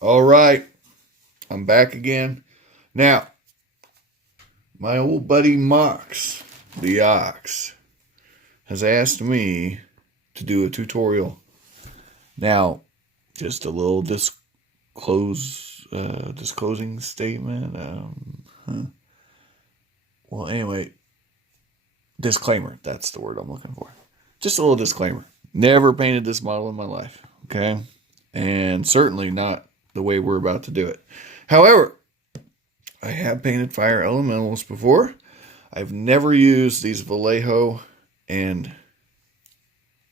All right, I'm back again. Now, my old buddy Mox, the Ox, has asked me to do a tutorial. Now, just a little disclosing statement. Well, anyway, disclaimer. That's the word I'm looking for. Just a little disclaimer. Never painted this model in my life, okay? And certainly not the way we're about to do it. However, I have painted fire elementals before. I've never used these Vallejo, and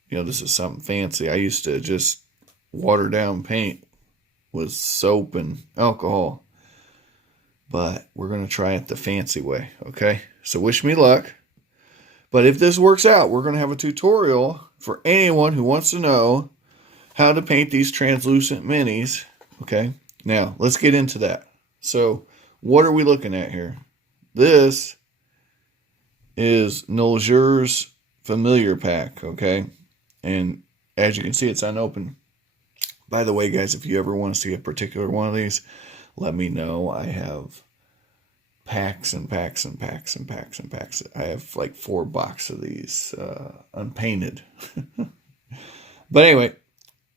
this is something fancy. I used to just water down paint with soap and alcohol, but we're going to try it the fancy way, okay? So wish me luck. But if this works out, we're going to have a tutorial for anyone who wants to know how to paint these translucent minis, okay? Now, let's get into that. So, what are we looking at here? This is Nolzur's Familiar Pack, okay? And as you can see, it's unopened. By the way, guys, if you ever want to see a particular one of these, let me know. I have packs and packs and packs and packs and packs. I have like 4 boxes of these unpainted. But anyway,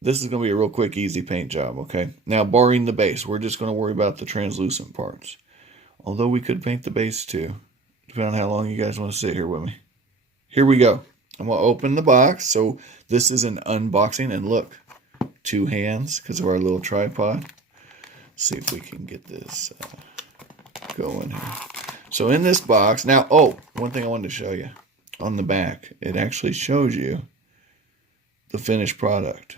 this is going to be a real quick, easy paint job, okay? Now, barring the base, we're just going to worry about the translucent parts. Although we could paint the base too, depending on how long you guys want to sit here with me. Here we go. I'm going to open the box. So this is an unboxing, and look, 2 hands because of our little tripod. Let's see if we can get this going here. So in this box, now, one thing I wanted to show you. On the back, it actually shows you the finished product.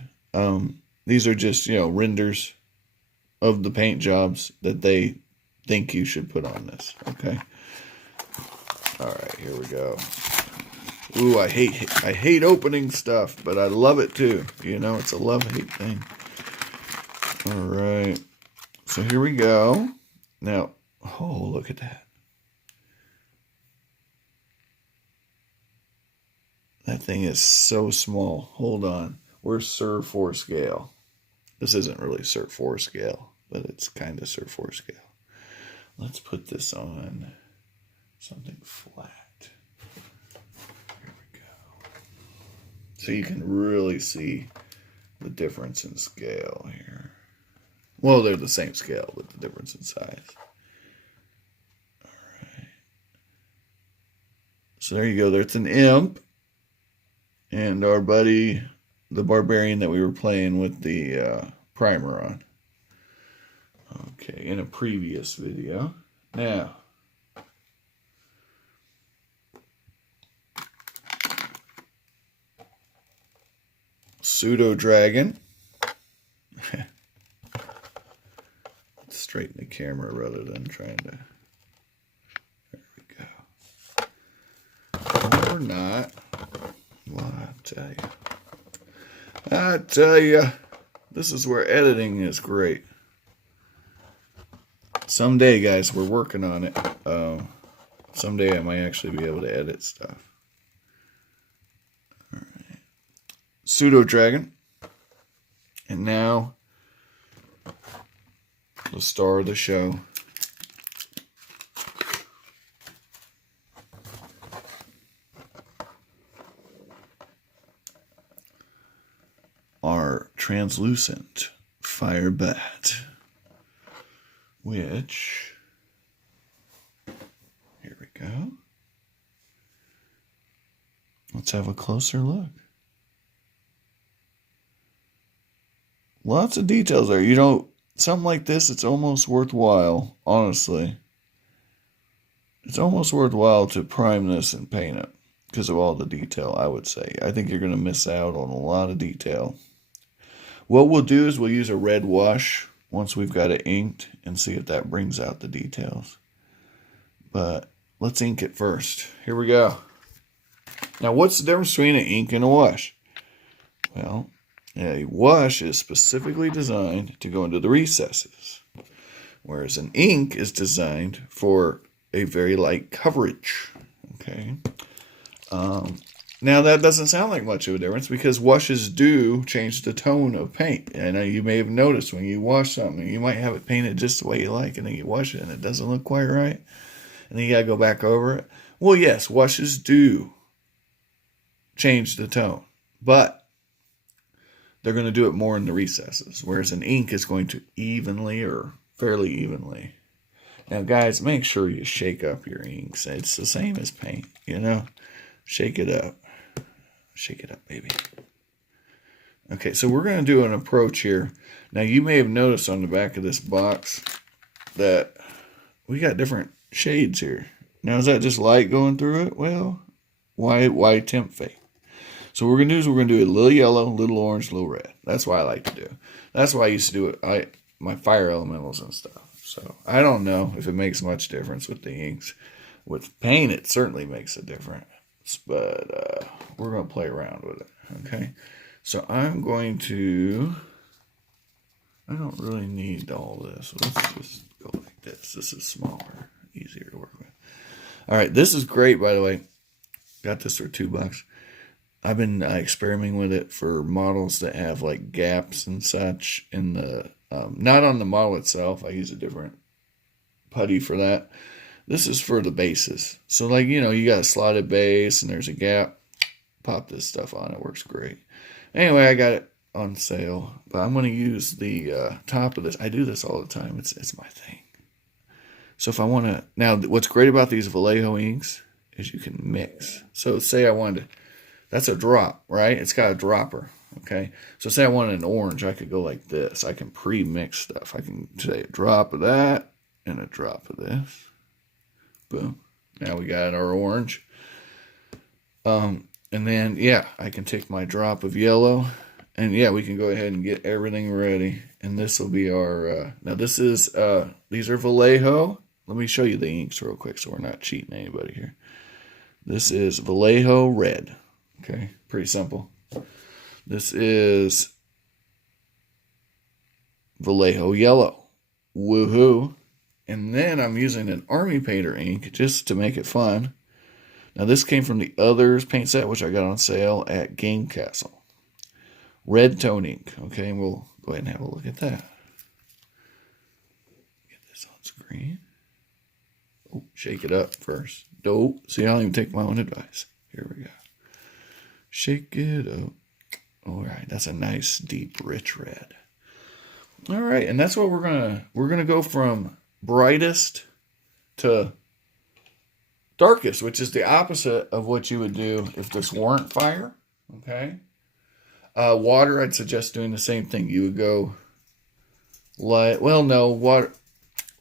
These are just, renders of the paint jobs that they think you should put on this, okay? All right, here we go. Ooh, I hate opening stuff, but I love it too. It's a love-hate thing. All right, so here we go. Now, look at that. That thing is so small. Hold on. We're Sur 4 scale. This isn't really Sur 4 scale, but it's kind of Sur 4 scale. Let's put this on something flat. Here we go. So you can really see the difference in scale here. Well, they're the same scale, but the difference in size. All right. So there you go. There's an imp. And our buddy, the barbarian that we were playing with the primer on. Okay, in a previous video. Now, Pseudo Dragon. Straighten the camera rather than trying to. There we go. Or not. Well, I tell you, this is where editing is great. Someday, guys, we're working on it. Someday I might actually be able to edit stuff. All right. Pseudo Dragon. And now, the star of the show. Our translucent fire bat, which, here we go. Let's have a closer look. Lots of details there. Something like this, it's almost worthwhile, honestly. It's almost worthwhile to prime this and paint it because of all the detail, I would say. I think you're going to miss out on a lot of detail. What we'll do is we'll use a red wash once we've got it inked and see if that brings out the details. But let's ink it first. Here we go. Now, what's the difference between an ink and a wash? Well, a wash is specifically designed to go into the recesses, whereas an ink is designed for a very light coverage. Okay. Now, that doesn't sound like much of a difference because washes do change the tone of paint. And you may have noticed when you wash something, you might have it painted just the way you like, and then you wash it and it doesn't look quite right. And then you got to go back over it. Well, yes, washes do change the tone, but they're going to do it more in the recesses, whereas an ink is going to evenly or fairly evenly. Now, guys, make sure you shake up your inks. It's the same as paint, you know? Shake it up. Shake it up, baby. Okay, so we're going to do an approach here. Now, you may have noticed on the back of this box that we got different shades here. Now, is that just light going through it? Well, why tempt fate? So what we're going to do is we're going to do a little yellow, a little orange, a little red. That's what I like to do. That's why I used to do it. My fire elementals and stuff. So I don't know if it makes much difference with the inks. With paint, it certainly makes a difference. But we're going to play around with it. Okay. So I'm going to... I don't really need all this. Let's just go like this. This is smaller. Easier to work with. All right. This is great, by the way. Got this for $2. I've been experimenting with it for models that have like gaps and such in the, not on the model itself. I use a different putty for that. This is for the bases. So like, you know, you got a slotted base and there's a gap. Pop this stuff on. It works great. Anyway, I got it on sale, but I'm going to use the top of this. I do this all the time. It's my thing. So if I want to, now what's great about these Vallejo inks is you can mix. So say I wanted to, that's a drop, right? It's got a dropper, okay? So say I wanted an orange, I could go like this. I can pre-mix stuff. I can say a drop of that and a drop of this. Boom. Now we got our orange. And then, yeah, I can take my drop of yellow. And, yeah, we can go ahead and get everything ready. And this will be our, now this is, these are Vallejo. Let me show you the inks real quick so we're not cheating anybody here. This is Vallejo Red. Okay, pretty simple. This is Vallejo Yellow. Woohoo. And then I'm using an Army Painter ink just to make it fun. Now this came from the Others paint set, which I got on sale at Game Castle. Red tone ink. Okay, and we'll go ahead and have a look at that. Get this on screen. Oh, shake it up first. Don't. See, I don't even take my own advice. Here we go. Shake it up. All right, that's a nice, deep, rich red. All right, and that's what we're gonna go from brightest to darkest, which is the opposite of what you would do if this weren't fire. Okay. Water, I'd suggest doing the same thing. You would go light. Well, no, water.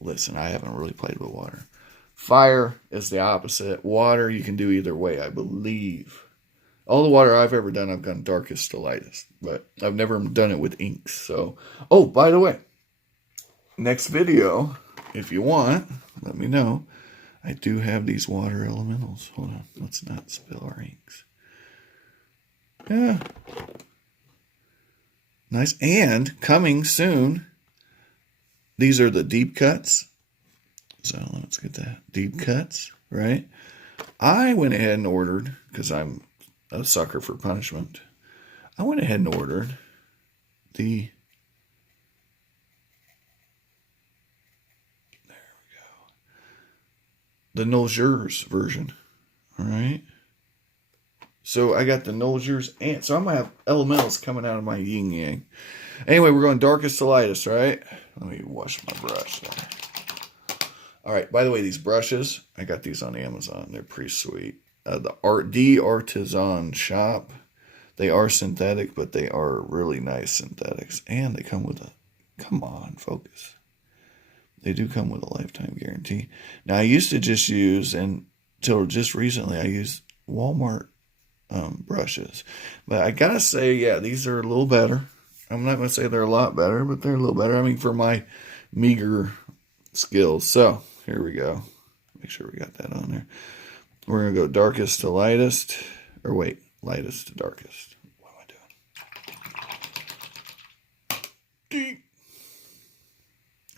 Listen, I haven't really played with water. Fire is the opposite. Water, you can do either way, I believe. All the water I've ever done, I've gone darkest to lightest. But I've never done it with inks. So, oh, by the way, next video, if you want, let me know. I do have these water elementals. Hold on. Let's not spill our inks. Yeah. Nice. And coming soon, these are the deep cuts. So let's get that. Deep cuts, right? I went ahead and ordered, because I'm a sucker for punishment. I went ahead and ordered the, there we go, the Nolzur's version. All right. So I got the Nolzur's, and so I'm going to have elementals coming out of my yin yang. Anyway, we're going darkest to lightest, right? Let me wash my brush there. All right, by the way, these brushes, I got these on Amazon. They're pretty sweet. The Artisan shop. They are synthetic, but they are really nice synthetics. And they come with a, come on, focus. They do come with a lifetime guarantee. Now, I used to just use, until just recently, I used Walmart brushes. But I gotta say, yeah, these are a little better. I'm not going to say they're a lot better, but they're a little better. I mean, for my meager skills. So, here we go. Make sure we got that on there. We're going to go darkest to lightest. Or wait, lightest to darkest. What am I doing? Deep.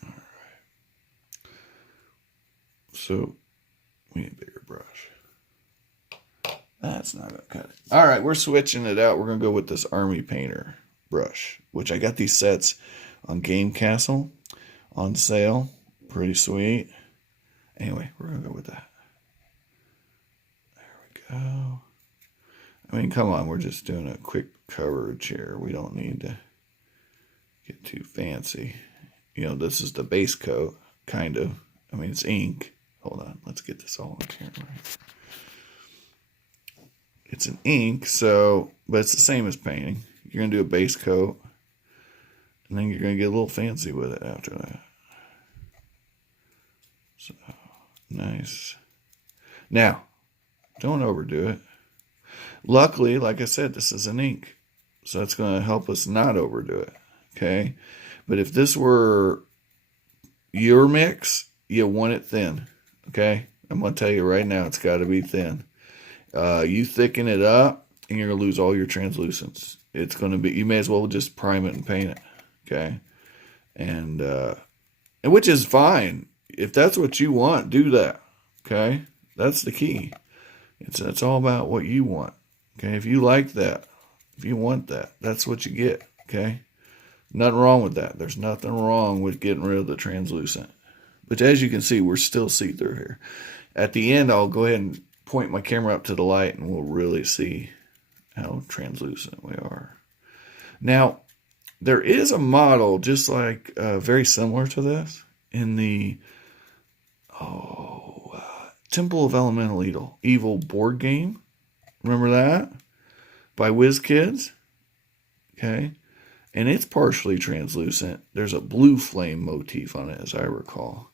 All right. So, we need a bigger brush. That's not going to cut it. All right, we're switching it out. We're going to go with this Army Painter brush, which I got these sets on Game Castle on sale. Pretty sweet. Anyway, we're going to go with that. There we go. I mean, come on. We're just doing a quick coverage here. We don't need to get too fancy. You know, this is the base coat, kind of. I mean, it's ink. Hold on. Let's get this all on camera. It's an ink, so, but it's the same as painting. You're going to do a base coat, and then you're going to get a little fancy with it after that. So, nice. Now, don't overdo it. Luckily, like I said, this is an ink, so it's going to help us not overdo it, okay? But if this were your mix, you want it thin, okay? I'm going to tell you right now, it's got to be thin. You thicken it up, and you're going to lose all your translucence. It's going to be, you may as well just prime it and paint it, okay? And which is fine. If that's what you want, do that, okay? That's the key. It's all about what you want, okay? If you like that, if you want that, that's what you get, okay? Nothing wrong with that. There's nothing wrong with getting rid of the translucent. But as you can see, we're still see-through here. At the end, I'll go ahead and point my camera up to the light, and we'll really see how translucent we are. Now, there is a model just like very similar to this in the Temple of Elemental Evil board game. Remember that? By WizKids. Okay. And it's partially translucent. There's a blue flame motif on it, as I recall.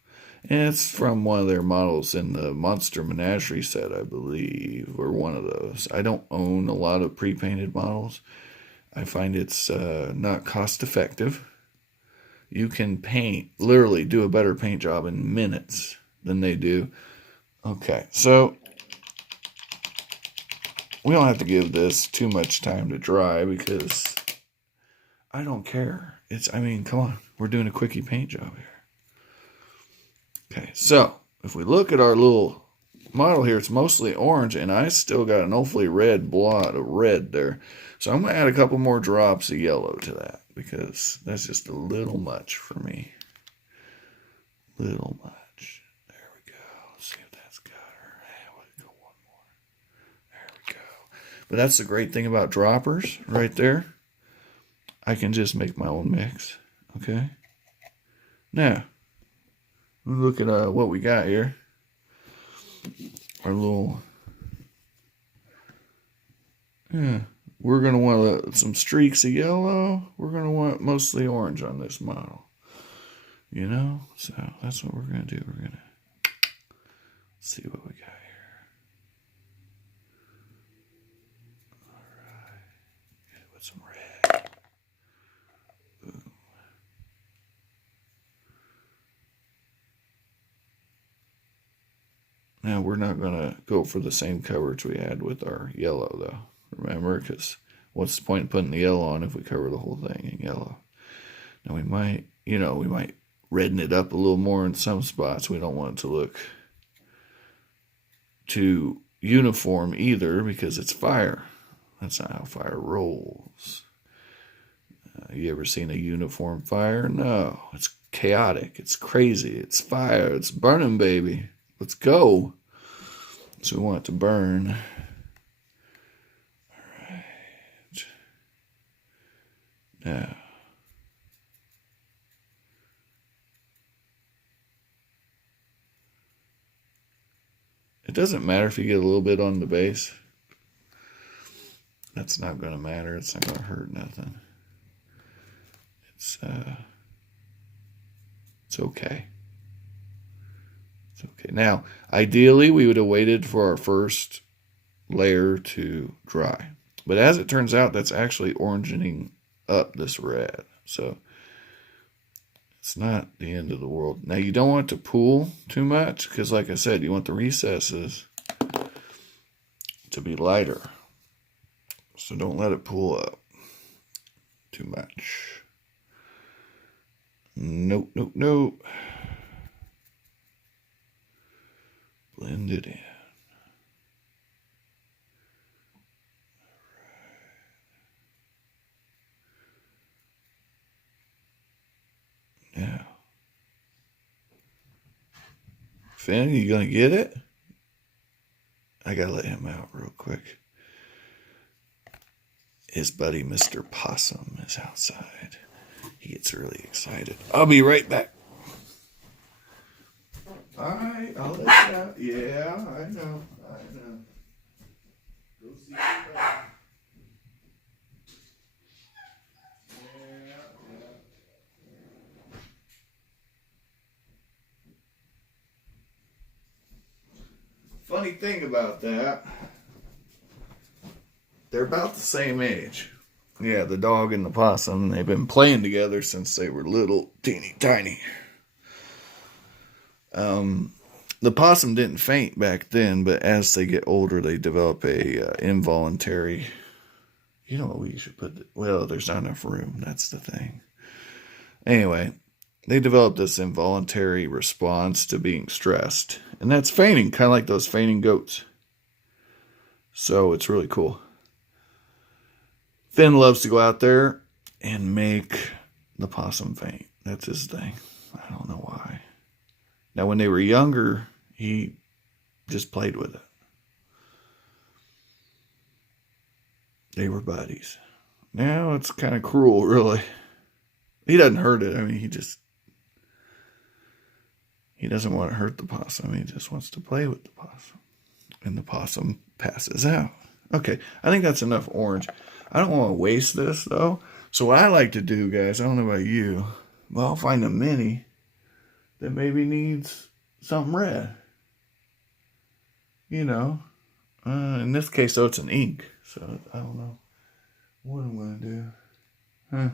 And it's from one of their models in the Monster Menagerie set, I believe, or one of those. I don't own a lot of pre-painted models. I find it's not cost-effective. You can paint, literally do a better paint job in minutes than they do. Okay, so we don't have to give this too much time to dry because I don't care. I mean, come on. We're doing a quickie paint job here. Okay, so if we look at our little model here, it's mostly orange, and I still got an awfully red blot of red there. So I'm going to add a couple more drops of yellow to that because that's just a little much for me. Little much. There we go. Let's see if that's got her. We'll go one more. There we go. But that's the great thing about droppers right there. I can just make my own mix. Okay? Now, look at what we got here. Our little, we're going to want some streaks of yellow. We're going to want mostly orange on this model. You know? So that's what we're going to do. We're going to see what we got here. All right. Get it with some red. Boom. Now, we're not going to go for the same coverage we had with our yellow, though. Remember, because what's the point in putting the yellow on if we cover the whole thing in yellow? Now, we might redden it up a little more in some spots. We don't want it to look too uniform either because it's fire. That's not how fire rolls. You ever seen a uniform fire? No. It's chaotic. It's crazy. It's fire. It's burning, baby. Let's go. So we want it to burn. All right. Now. It doesn't matter if you get a little bit on the base. That's not going to matter. It's not going to hurt nothing. It's okay. It's okay. Now, ideally, we would have waited for our first layer to dry. But as it turns out, that's actually orangening up this red. So it's not the end of the world. Now, you don't want it to pool too much because, like I said, you want the recesses to be lighter. So don't let it pool up too much. Nope, nope, nope. Blend it in. Finn, you gonna get it? I gotta let him out real quick. His buddy, Mr. Possum, is outside. He gets really excited. I'll be right back. All right, I'll let you out. Yeah, I know. Go see your buddy. Funny thing about that, they're about the same age. Yeah, the dog and the possum, they've been playing together since they were little, teeny tiny. The possum didn't faint back then, but as they get older, they develop a involuntary. You know what we should put? Well, there's not enough room. That's the thing. Anyway, they develop this involuntary response to being stressed, and that's fainting, kind of like those fainting goats. So it's really cool. Finn loves to go out there and make the possum faint. That's his thing. I don't know why. Now, when they were younger, he just played with it. They were buddies. Now it's kind of cruel, really. He doesn't hurt it. I mean, he doesn't want to hurt the possum. He just wants to play with the possum. And the possum passes out. Okay, I think that's enough orange. I don't want to waste this, though. So what I like to do, guys, I don't know about you, but I'll find a mini that maybe needs something red. You know. In this case, though, it's an ink. So I don't know what I'm going to do.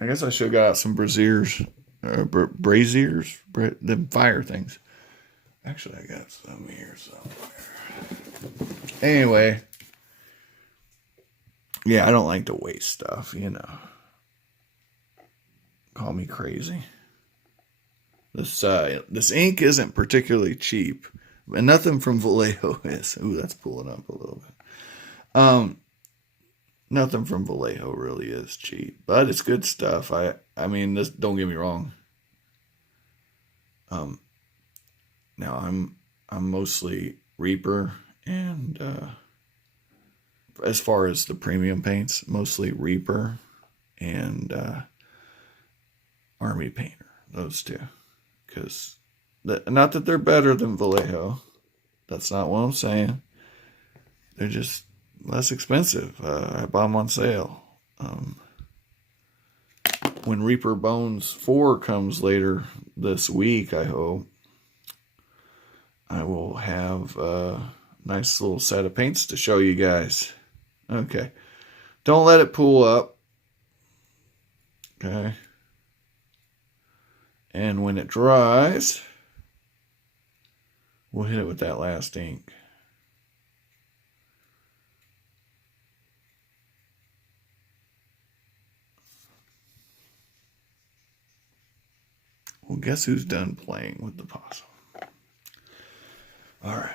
I guess I should have got out some braziers. Braziers? The fire things. Actually, I got some here somewhere. Anyway. Yeah, I don't like to waste stuff, you know. Call me crazy. This ink isn't particularly cheap. And nothing from Vallejo is. Ooh, that's pulling up a little bit. Nothing from Vallejo really is cheap. But it's good stuff. I mean, this, don't get me wrong. Now I'm mostly Reaper, and as far as the premium paints, mostly Reaper and Army Painter. Those two. Because, not that they're better than Vallejo. That's not what I'm saying. They're just less expensive. I bought them on sale. When Reaper Bones 4 comes later this week, I hope, I will have a nice little set of paints to show you guys. Okay. Don't let it pool up. Okay. And when it dries, we'll hit it with that last ink. Well, guess who's done playing with the possum? All right.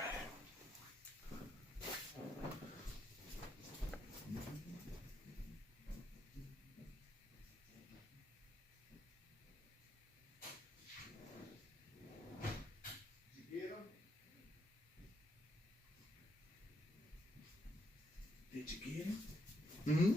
Did you get him? Mm-hmm.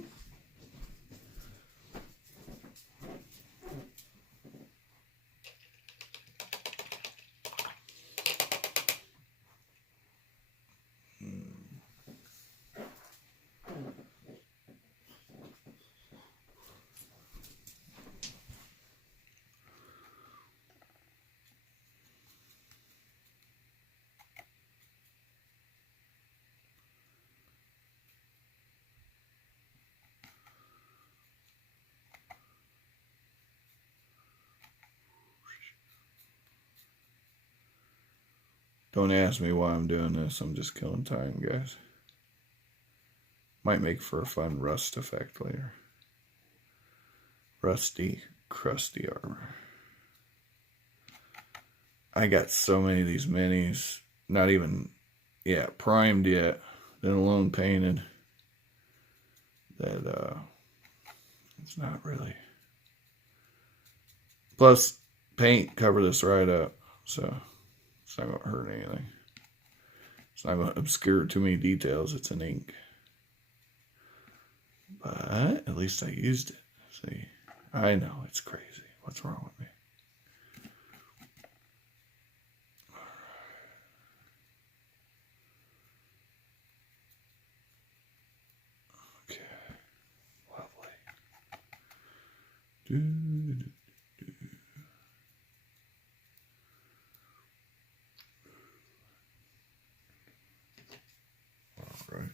Don't ask me why I'm doing this. I'm just killing time, guys. Might make for a fun rust effect later. Rusty, crusty armor. I got so many of these minis. Not even, primed yet. Let alone painted. That, it's not really. Plus, paint cover this right up. So, It's not going to hurt anything. It's not going to obscure too many details. It's an ink. But at least I used it. See, I know it's crazy. What's wrong with me? Okay, lovely. All right.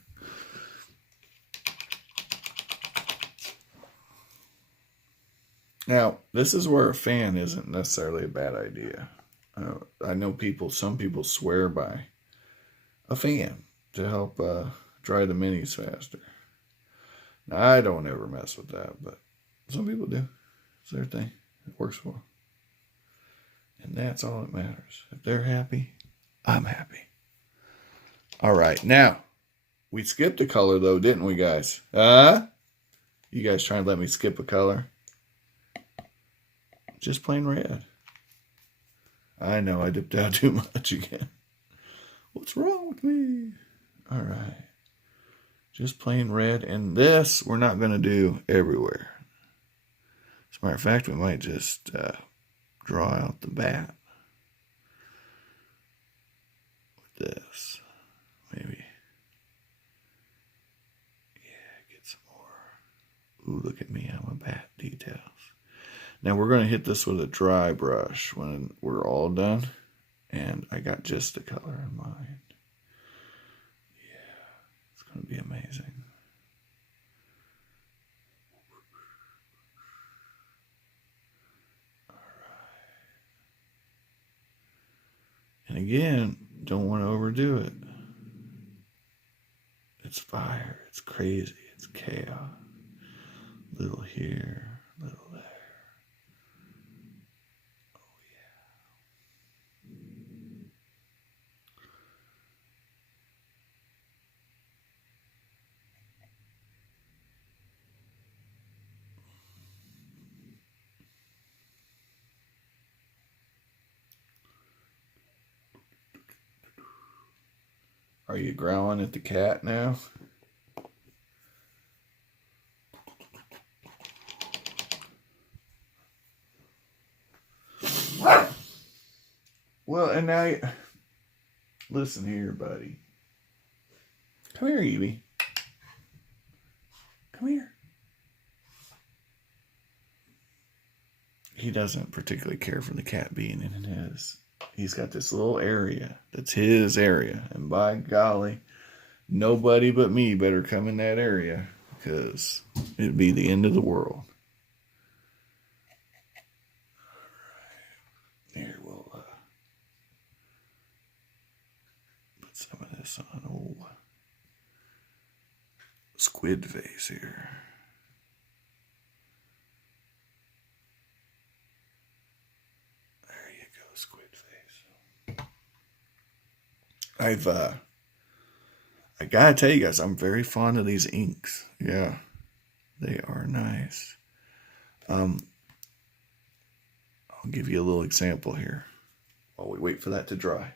Now, this is where a fan isn't necessarily a bad idea. I know some people swear by a fan to help dry the minis faster. Now, I don't ever mess with that, but some people do. It's their thing. It works for them. And that's all that matters. If they're happy, I'm happy. All right, now, we skipped a color, though, didn't we, guys? You guys trying to let me skip a color? Just plain red. I know I dipped out too much again. What's wrong with me? All right. Just plain red. And this we're not going to do everywhere. As a matter of fact, we might just draw out the bat with this. Maybe. Yeah, get some more. Ooh, look at me. I'm a bat details. Now we're going to hit this with a dry brush when we're all done. And I got just the color in mind. Yeah, it's going to be amazing. All right. And again, don't want to overdo it. It's fire. It's crazy. It's chaos. Little here, little there. Are you growling at the cat now? Well, and now, listen here, buddy. Come here, Evie. Come here. He doesn't particularly care for the cat being in his. He's got this little area that's his area. And by golly, nobody but me better come in that area because it'd be the end of the world. All right. Here, we'll put some of this on old squid face here. Squid face. I gotta tell you guys, I'm very fond of these inks. Yeah, they are nice. I'll give you a little example here while we wait for that to dry.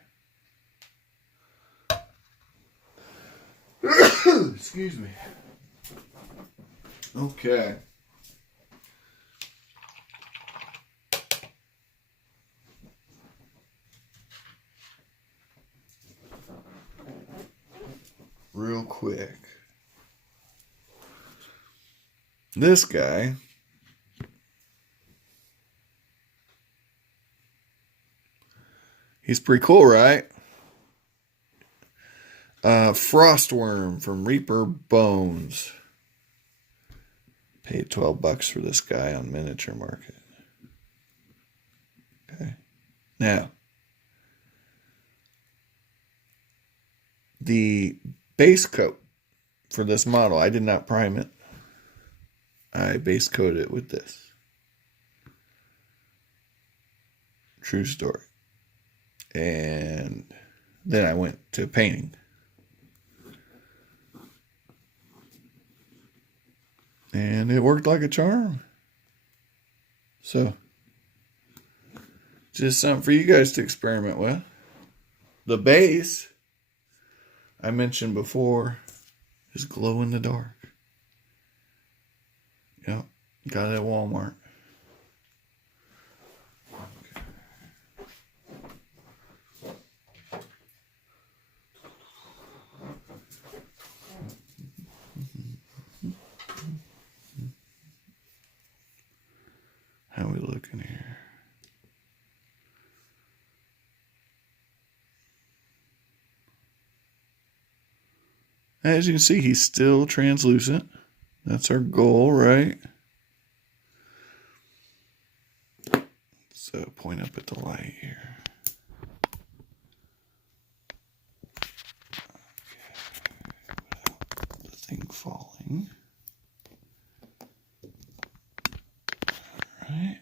Excuse me. Okay. Real quick. This guy he's pretty cool, right? Frostworm from Reaper Bones. Paid $12 for this guy on Miniature Market. Okay. Now, the base coat for this model, I did not prime it. I base coated it with this. True story. And then I went to painting. And it worked like a charm. So, just something for you guys to experiment with. the base, I mentioned before, is glow in the dark. Yep, got it at Walmart. How we looking here? As you can see, he's still translucent. That's our goal, right? So point up at the light here. Okay, without the thing falling. All right.